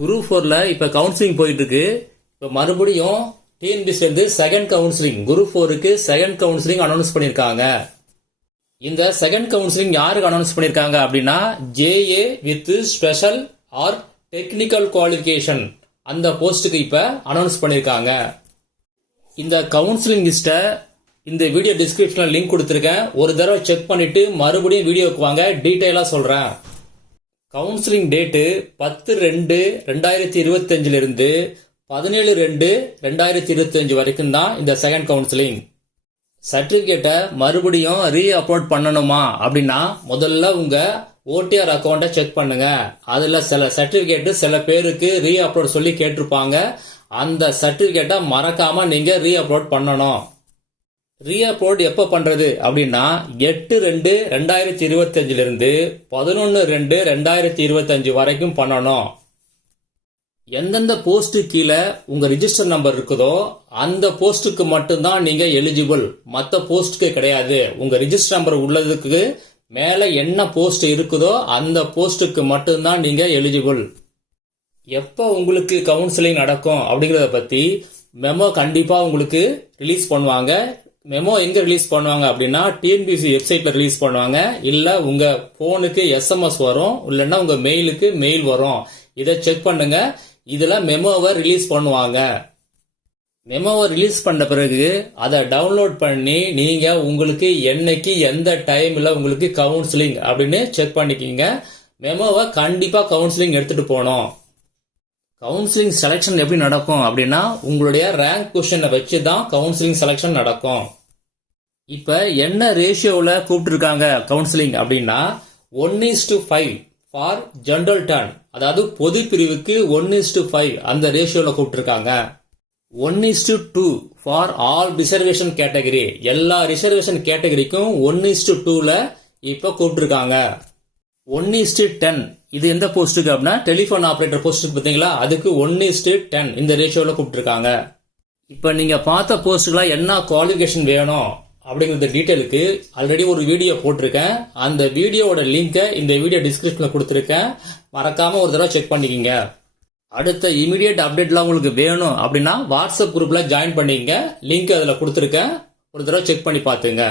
Group 4ல இப்ப counselling போயிட்டு இருக்கு. இப்ப மறுபடியும் டிஎன்பிஎஸ்சி இருந்து செகண்ட் கவுன்சிலிங் குரூப் 4க்கு செகண்ட் கவுன்சிலிங் அனௌன்ஸ் பண்ணிருக்காங்க. இந்த செகண்ட் கவுன்சிலிங் யாருக்கு அனௌன்ஸ் பண்ணிருக்காங்க அப்படின்னா JA with special or technical qualification அந்த போஸ்டுக்கு இப்ப அனௌன்ஸ் பண்ணிருக்காங்க. இந்த கவுன்சிலிங் லிஸ்ட இந்த வீடியோ டிஸ்கிரிப்ஷன்ல லிங்க் கொடுத்திருக்கேன். ஒரு தடவை செக் பண்ணிட்டு மறுபடியும் வீடியோக்கு வாங்க, டீடைலா சொல்றேன். கவுன்சிலிங் டேட்டு 10/2/2025 இருந்து 17/2/2025 வரைக்கும் தான் இந்த செகண்ட் கவுன்சிலிங். சர்டிபிகேட்டை மறுபடியும் ரீ அப்லோட் பண்ணணுமா அப்படின்னா முதல்ல உங்க ஓடிஆர் அக்கௌண்ட்டை செக் பண்ணுங்க. அதுல சில சர்டிபிகேட் சில பேருக்கு ரீ அப்லோட் சொல்லி கேட்டிருப்பாங்க. அந்த சர்டிபிகேட்டை மறக்காம நீங்க ரீ அப்லோட் பண்ணணும். ரீ அப்லோட் எப்ப பண்றது அப்படின்னா 8/2/2025 இருந்து 11/2/2025 வரைக்கும் பண்ணணும். எந்தெந்த போஸ்ட் கீழே உங்க ரிஜிஸ்டர் நம்பர் இருக்குதோ அந்த போஸ்டுக்கு மட்டும்தான் நீங்க எலிஜிபிள், மற்ற போஸ்டுக்கு கிடையாது. உங்க ரிஜிஸ்டர் நம்பர் உள்ளதுக்கு மேல என்ன போஸ்ட் இருக்குதோ அந்த போஸ்டுக்கு மட்டும்தான் நீங்க எலிஜிபிள். எப்ப உங்களுக்கு கவுன்சிலிங் நடக்கும் அப்படிங்கறத பத்தி மெமோ கண்டிப்பா உங்களுக்கு ரிலீஸ் பண்ணுவாங்க. மெமோ எங்க ரிலீஸ் பண்ணுவாங்க அப்படின்னா டிஎன்பிஎஸ்சி வெப்சைட்ல ரிலீஸ் பண்ணுவாங்க. இல்ல உங்க போனுக்கு எஸ்எம்எஸ் வரும், இல்லன்னா உங்க மெயிலுக்கு மெயில் வரும். இதை செக் பண்ணுங்க. இதுல மெமோவை ரிலீஸ் பண்ணுவாங்க. மெமோவை ரிலீஸ் பண்ண பிறகு அதை டவுன்லோட் பண்ணி நீங்க உங்களுக்கு என்னைக்கு எந்த டைம்ல உங்களுக்கு கவுன்சிலிங் அப்படின்னு செக் பண்ணிக்கிங்க. மெமோவை கண்டிப்பா கவுன்சிலிங் எடுத்துட்டு போகணும். கவுன்சிலிங் செலக்ஷன் எப்படி நடக்கும் அப்படின்னா உங்களுடைய ரேங்க் கொஸ்டினை வச்சு தான் கவுன்சிலிங் செலக்ஷன் நடக்கும். இப்ப என்ன ரேஷியோல கூப்பிட்டு இருக்காங்க கவுன்சிலிங் அப்படின்னா 1:5 ஃபார் ஜெனரல் டர்ன், அதாவது பொது பிரிவுக்கு 1:5 அந்த ரேஷியோல கூப்பிட்டு இருக்காங்க. 1:2 ஃபார் ஆல் ரிசர்வேஷன் கேட்டகரி, எல்லா ரிசர்வேஷன் கேட்டகரிக்கும் 1:2ல இப்ப கூப்பிட்டு இருக்காங்க. 1:10 இது எந்த போஸ்டுக்கு அப்படின்னா டெலிபோன் ஆபரேட்டர் போஸ்டுக்கு பாத்தீங்களா, அதுக்கு 1:10 இந்த ரேஷியோல கூப்பிட்டுருக்காங்க. இப்ப நீங்க பார்த்த போஸ்டுகளா என்ன குவாலிஃபிகேஷன் வேணும் அப்படிங்கிற டீடைலுக்கு ஆல்ரெடி ஒரு வீடியோ போட்டிருக்கேன். அந்த வீடியோவோட லிங்கை இந்த வீடியோ டிஸ்கிரிப்ஷன்ல கொடுத்திருக்கேன். மறக்காம ஒரு தடவை செக் பண்ணிக்கிங்க. அடுத்த இமிடியேட் அப்டேட்லாம் உங்களுக்கு வேணும் அப்படின்னா வாட்ஸ்அப் குரூப்ல ஜாயின் பண்ணிக்கங்க. லிங்க் அதுல கொடுத்திருக்கேன். ஒரு தடவை செக் பண்ணி பாத்துங்க.